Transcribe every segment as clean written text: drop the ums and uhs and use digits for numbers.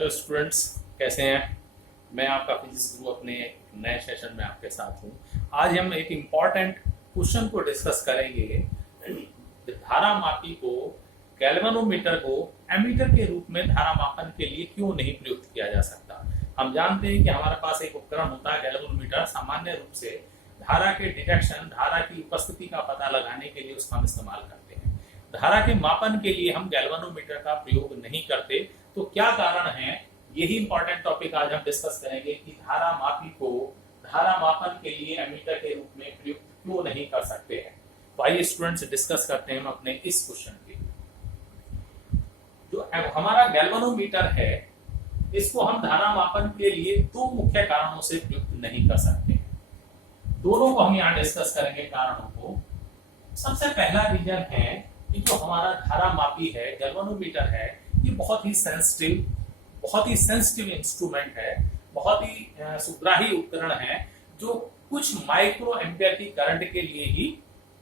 Hello students, कैसे हैं। मैं आपका फिजिक्स गुरु अपने नए सेशन में आपके साथ हूं। आज हम एक इम्पॉर्टेंट क्वेश्चन को डिस्कस करेंगे। धारा मापी को गैल्वेनोमीटर को एमीटर के रूप में धारा मापन के लिए क्यों नहीं प्रयुक्त किया जा सकता। हम जानते हैं कि हमारे पास एक उपकरण होता है गैल्वेनोमीटर। सामान्य रूप से धारा के डिटेक्शन, धारा की उपस्थिति का पता लगाने के लिए उसका हम इस्तेमाल करते हैं। धारा के मापन के लिए हम गैल्वेनोमीटर का प्रयोग नहीं करते। तो क्या कारण है, यही इंपॉर्टेंट टॉपिक आज हम डिस्कस करेंगे कि धारा मापी को धारा मापन के लिए एमीटर के रूप में प्रयुक्त क्यों नहीं कर सकते हैं। तो आइए स्टूडेंट्स डिस्कस करते हैं हम अपने इस क्वेश्चन के। जो हमारा गैल्वेनोमीटर है, इसको हम धारा मापन के लिए दो मुख्य कारणों से प्रयुक्त नहीं कर सकते। दोनों को हम यहाँ डिस्कस करेंगे कारणों को। सबसे पहला रीजन है कि जो हमारा धारा मापी है, गैल्वेनोमीटर है, ये बहुत ही सेंसिटिव इंस्ट्रूमेंट है, बहुत ही सुग्राही उपकरण है, जो कुछ माइक्रो एम्पियर की करंट के लिए ही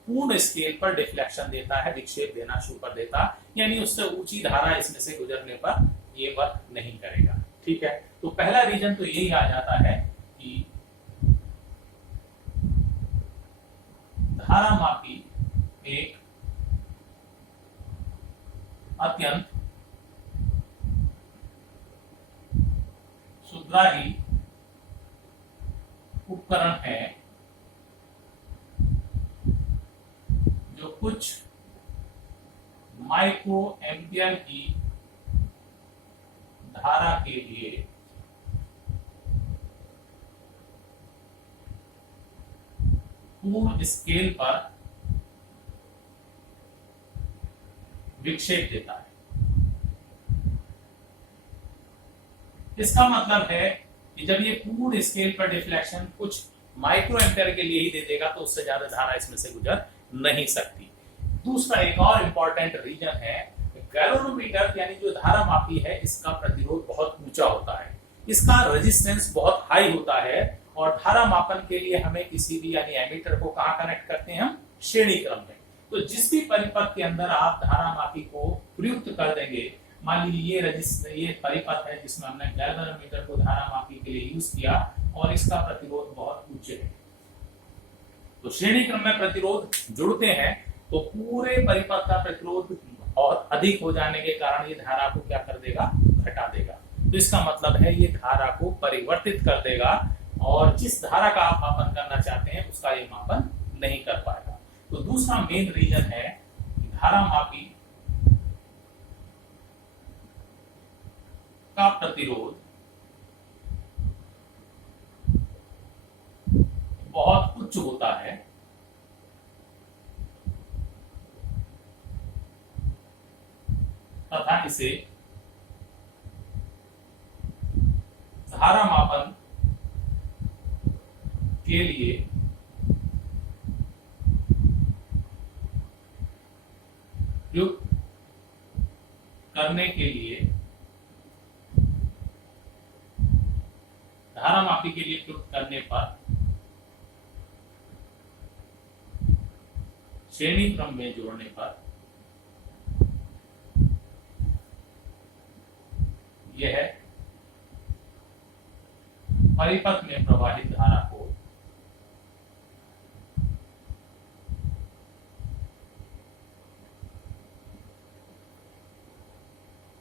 पूर्ण स्केल पर डिफ्लेक्शन देता है, विक्षेप देना शुरू कर देता, यानी उससे ऊंची धारा इसमें से गुजरने पर ये वर्क नहीं करेगा। ठीक है, तो पहला रीजन तो यही आ जाता है कि धारा मापी एक अत्यंत सुग्राही उपकरण है, जो कुछ माइक्रो एम्पियर की धारा के लिए पूर्ण स्केल पर विक्षेप देता है। इसका मतलब है कि जब ये पूर्ण स्केल पर डिफ्लेक्शन कुछ माइक्रो एम्पियर के लिए ही दे देगा, तो उससे ज्यादा धारा इसमें से गुजर नहीं सकती। दूसरा एक और इंपॉर्टेंट रीजन है, गैल्वेनोमीटर यानी जो धारा मापी है, इसका प्रतिरोध बहुत ऊंचा होता है, इसका रेजिस्टेंस बहुत हाई होता है। और धारा मापन के लिए हमें किसी भी यानी एमीटर को कहां कनेक्ट करते हैं हम, श्रेणी क्रम में। तो जिस भी परिपथ के अंदर आप धारा मापी को प्रयुक्त कर देंगे, मान लीजिए ये परिपथ है जिसमें हमने गैल्वेनोमीटर को धारा मापी के लिए यूज किया और इसका प्रतिरोध बहुत उच्च है, तो श्रेणी क्रम में प्रतिरोध जुड़ते हैं, तो पूरे परिपथ का प्रतिरोध बहुत अधिक हो जाने के कारण ये धारा को क्या कर देगा, घटा देगा। तो इसका मतलब है ये धारा को परिवर्तित कर देगा और जिस धारा का आप मापन करना चाहते हैं उसका ये मापन नहीं कर पाएगा। तो दूसरा मेन रीजन है कि धारा मापी का प्रतिरोध बहुत उच्च होता है, तथा इसे धारा मापन के लिए प्रयुक्त करने के लिए, धारा मापी के लिए प्रयुक्त करने पर श्रेणी क्रम में जोड़ने पर यह परिपथ में प्रवाहित धारा को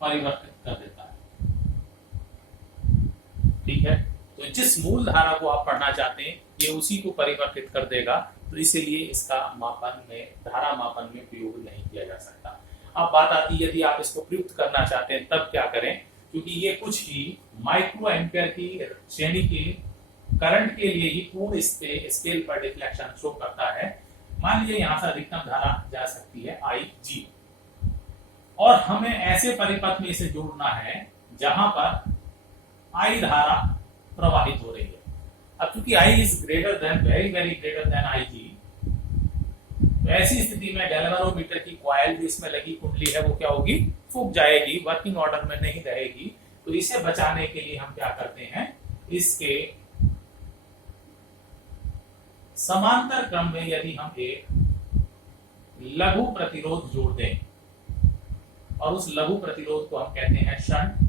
परिवर्तित कर देता है। ठीक है, तो जिस मूल धारा को आप पढ़ना चाहते हैं ये उसी को परिवर्तित कर देगा, तो इसीलिए इसका मापन में, धारा मापन में प्रयोग नहीं किया जा सकता। अब बात आती है यदि आप इसको प्रयुक्त करना चाहते हैं तब क्या करें, क्योंकि ये कुछ ही माइक्रो एम्पियर की श्रेणी के करंट के लिए ही पूर्ण स्केल पर डिफ्लेक्शन शो करता है। मान लीजिए यहां से अधिकतम धारा जा सकती है IG, और हमें ऐसे परिपथ में इसे जोड़ना है जहां पर I धारा प्रवाहित हो रही है। अब चूंकि I is greater than, very very greater than IG, तो ऐसी स्थिति में गैल्वेनोमीटर की कॉइल जो इसमें लगी कुंडली है वो क्या होगी, फूक जाएगी, वर्किंग ऑर्डर में नहीं रहेगी। तो इसे बचाने के लिए हम क्या करते हैं, इसके समांतर क्रम में यदि हम एक लघु प्रतिरोध जोड़ दें और उस लघु प्रतिरोध को हम कहते हैं शंट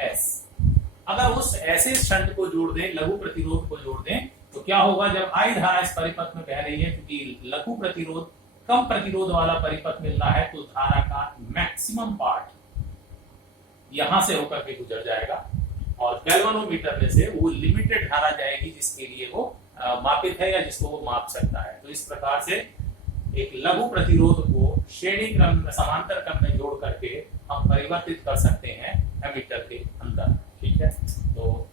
एस। अगर उस ऐसे शंट को जोड़ दें, लघु प्रतिरोध को जोड़ दें, तो क्या होगा, जब आई धारा इस परिपथ में बह रही है, क्योंकि लघु प्रतिरोध कम प्रतिरोध वाला परिपथ मिल रहा है, तो धारा का मैक्सिमम पार्ट यहां से होकर के गुजर जाएगा और गैल्वेनोमीटर में से वो लिमिटेड धारा जाएगी जिसके लिए वो मापित है या जिसको वो माप सकता है। तो इस प्रकार से एक लघु प्रतिरोध को श्रेणी क्रम में, समांतर क्रम में जोड़ करके हम परिवर्तित कर सकते हैं एमीटर के अंदर। ठीक है, तो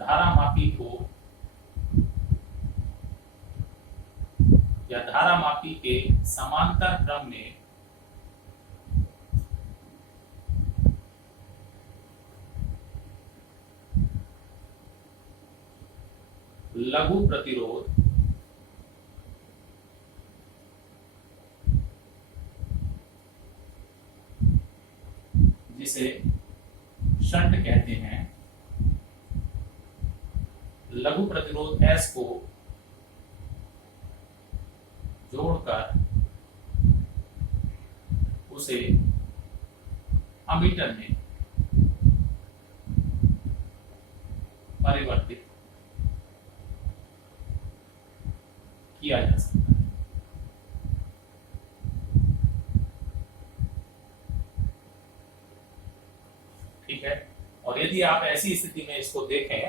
धारा मापी को या धारा मापी के समांतर क्रम में लघु प्रतिरोध जिसे शंट कहते हैं, लघु प्रतिरोध S को जोड़कर उसे अमीटर में परिवर्तित किया जा सकता है। ठीक है, और यदि आप ऐसी स्थिति में इसको देखें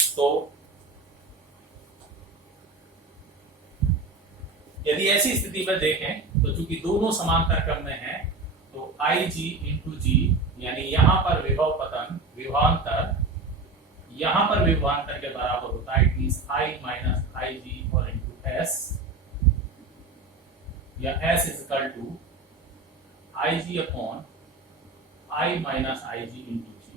तो यदि ऐसी स्थिति में देखें तो चूंकि दोनों समांतर क्रम में हैं, तो IG इंटू जी, यानी यहां पर विभव पतन विभवांतर यहां पर विभवांतर के बराबर होता है। It means I minus IG और इंटू S, या S is equal to IG upon I minus IG into G.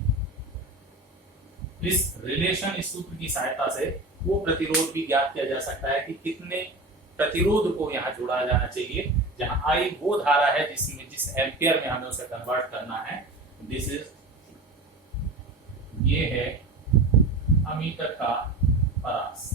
इस रिलेशन, इस सूत्र की सहायता से वो प्रतिरोध भी ज्ञात किया जा सकता है कि कितने प्रतिरोध को यहाँ जोड़ा जाना चाहिए, जहां I वो धारा है जिसमें जिस एम्पियर में हमें उसे कन्वर्ट करना है। दिस इज, ये है अमीटर का परास,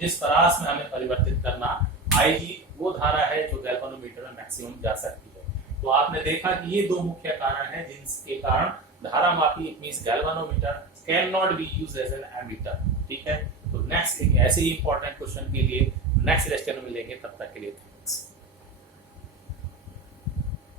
जिस परास में हमें परिवर्तित करना। IG वो धारा है जो गैल्वेनोमीटर में मैक्सिमम जा सकती है। तो आपने देखा कि ये दो मुख्य कारण हैं जिनके कारण धारा मापी, it means galvanometer can not be used as an ammeter. ठीक है, तो नेक्स्ट ऐसे ही इंपॉर्टेंट क्वेश्चन के लिए नेक्स्ट लेक्चर में मिलेंगे, तब तक के लिए।